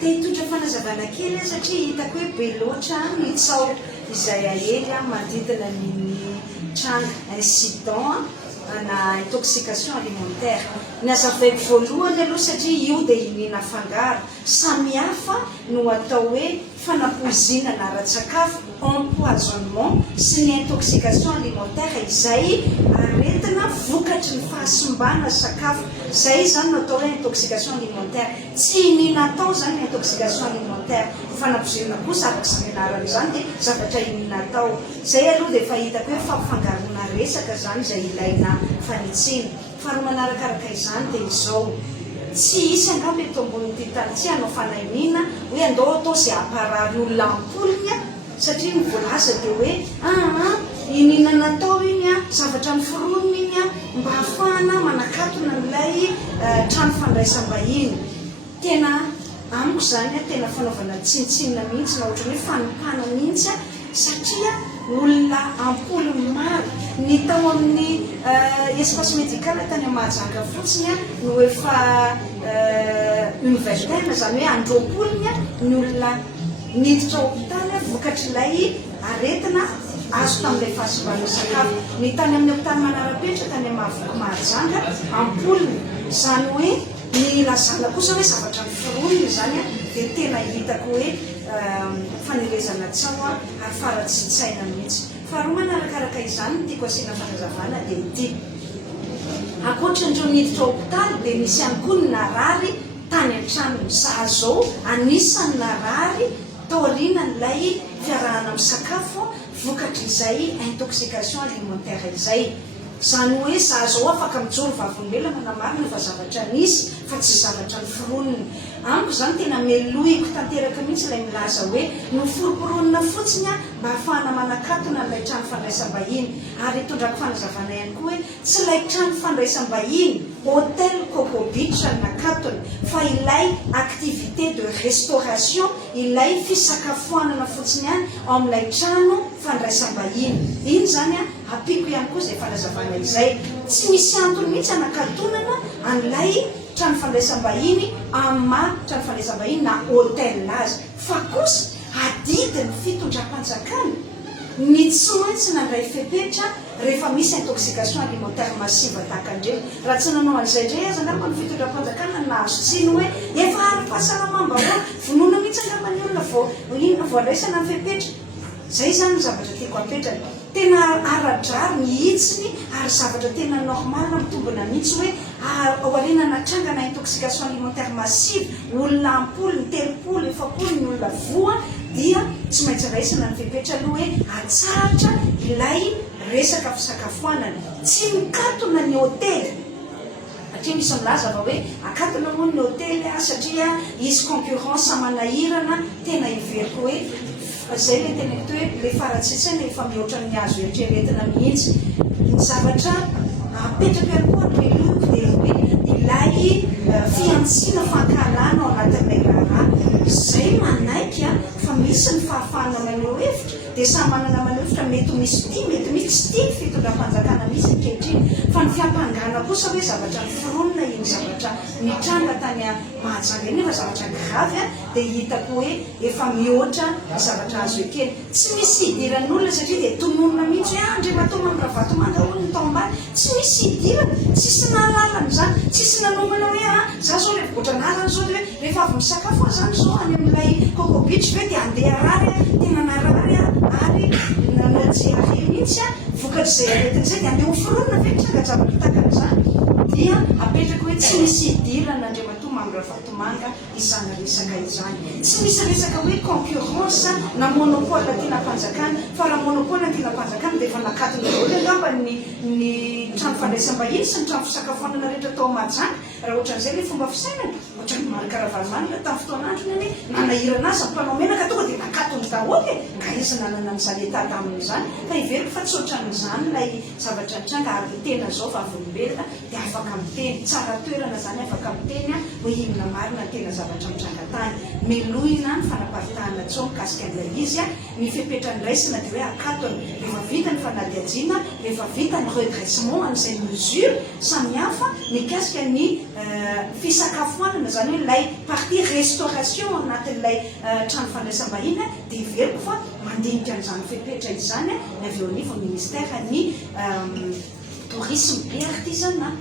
dia hitondra fanazavana kely satria hitako hoe be loatra ny tsao izay ahely manodidina ny trano incident na intoxication alimentaire. Ny azavaiko voalohany aloha satria io dia inina fangaro samihafa no atao hoe fanapoizinana ara-tsakafo, empoisonnement sy ny intoxication alimentaire izay aretina vokatry ny fahasimbana sakafo. Zay zany no atao hoe intoxication alimentaire. Tsy inina atao zany intoxication alimentaire, fanapoizinana kosa afaka samianarana zany dia zavatra inina atao. Zay aloha dia fahitako hoe fampifangarona resaka zany izay ilaina fanitsina. Faharoa manarakaraka izany dia izao, tsy isy angamba eto ambon'ity tany tsy hanao fanahiniana hoe andao atao izay hamparary olona ampoliny satria ny voalaza dia hoe inina natao iny zavatra miforonina iny mba hahafahana manakatona n'ilay trano fandraisam-bahiny. Tena amiko zany tena fanaovana tsinitsinina mihitsy na ohatra hoe fanompana mihitsy satria olona ampoly maro ny tao amin'ny espace médical tany Mahajanga fotsiny no efa universitaire zany hoe androapolony ny olona niditra hôpitaly vokatry ilay aretina azo tamin'ilay fahasimbana sakafo. Ny tany amin'ny hôpitaly Manarapetra tany Mahajanga ampolony zany hoe ny lazana kosa hoe zavatra miforonina zany dia tena hitako hoe fanerezana tsao ary faratsitsaina mihitsy. Faharoa manarakaraka izany tiako asiana fanazavana dia ity, ankoatran'ireo niditra hôpitaly dia misy ihany koa ny narary tany an-tranony. Zaho zao anisan'ny narary tao aorianan'ilay fiarahana misakafo vokatry izay intoxication alimentaire izay. Zany hoe zaho zao afaka mijoro vavolombelona na marina fa zavatra nisy fa tsy zavatra niforonina. Amiko zany tena melohiko tanteraka mihitsy ilay milaza hoe noforoporonina fotsiny mba hahafahana manakatona ilay trano fandraisam-bahiny. Ary hitondrako fanazavana ihany koa hoe tsy ilay trano fandraisam-bahiny hôtel Coco Beach nakatona fa ilay activité de restauration, ilay fisakafoanana fotsiny ihany ao amin'ilay trano fandraisam-bahiny. Iny zany apiko ihany koa izay fanazavana izay. Tsy misy antony mihitsy anakatonana an'ilay trano fandraisam-bahiny ama trano fandraisam-bahiny na hôtel azy, fa kosa adidiny fitondram-panjakana ny tsy maintsy nandray fepetra rehefa misy intoxication alimentaire massive tahaka andreny. Raha tsy nanao an'izay ndray aza angamba ny fitondram-panjakana nahazo tsiny hoe efa ara-pahasalamam-bahoaka vonoina mihitsy angamba ny olona voaraisana ny fepetra. Zay zany ny zavatra tiako apetraka. Tena ara-drary mihitsiny ary zavatra tena normal mitombina mihitsy hoe ao aoriana trangana intoxication alimentaire massive olona ampoly, ny telopolo, efapolo ny olona voa dia tsy maintsy raisana ny fepetra aloha hoe atsaratra ilay resaka fisakafoanana. Tsy mikatona ny hôtely satria misy milaza fa hoe akatona moa ny hôtely satria isy concurrence manahirana. Tena iveriko hoe zay le tena eto hoe le faratsitsaina efa mihoatra ny azo eritreretina mihitsy. Ny zavatra apetraka ihany koa melohiko dia hoe ilay fiantsina fankalana ao anatin'ilay raharaha. Zay manaiky fa misy ny fahafahana maneho hevitra dia samy manana maneho hevitra, mety misy tia mety misy tsy tia fitondram-panjakana misy ankehitriny. Fa ny fiampangana kosa hoe zavatra miforonina iny zavatra mitranga tany Mahajanga iny efa zavatra gravy dia hitako hoe efa mihoatra ny zavatra azo ekeny. Tsy misy idiran'olona satria dia tononona mihitsy hoe andriamatoa mampiravато manga hono ny tao ambany. Tsy misy idirana, tsisy nahalalana zany, tsisy nanomana hoe za zao rehefa voatra nalana zao dia hoe rehefa avy misakafo zany zao any amin'ilay Coco Beach ve dia andeha rary tena narary ary nanajary mihitsy vokatry izay aretin'izay dia andeha hoforonina ve tranga-javatra takan'izany. Dia apetraka hoe tsy misy idirana andriamatoa mampiravато manga izany resaka izany. Tsy misy resaka hoe concurrence na monopole tiana mpanjakana, fa raha monopole tiana mpanjakana dia efa nakatona daholo angamba ny trano fandraisam-bahiny sy ny trano fisakafoanana rehetra tao Mahajanga. Raha ohatran'izay le fomba fisainana ohatra ny Marikaravalmanina tamin'ny fotoan'androny nanahirana azy ny mpanao menaka tonga dia nakatony daholo ka izy nanana an'izany etat amin'izany. Fa iveriko fa tsy ohatran'izany ilay zavatra nitranga ary tena zao vavolombelona dia afaka miteny tsara toerana zany afaka miteny hoe inona marina tena zavatra mitranga tany. melohina ny fanaparitahana tsao mikasika an'ilay izy a ny fipetranyraisina dia hoe akatony rehefa vita ny fanadiajina rehefa vita ny redressement an'izay mesure samihafa mikasika ny fisakafoanana zany hoe ilay partie restauration anatin'ilay trano fandraisam-bahiny dia iveriko fa mandinika an'izany fipetra izany ny avy eo anivo ministère ny tourisme et artisanat.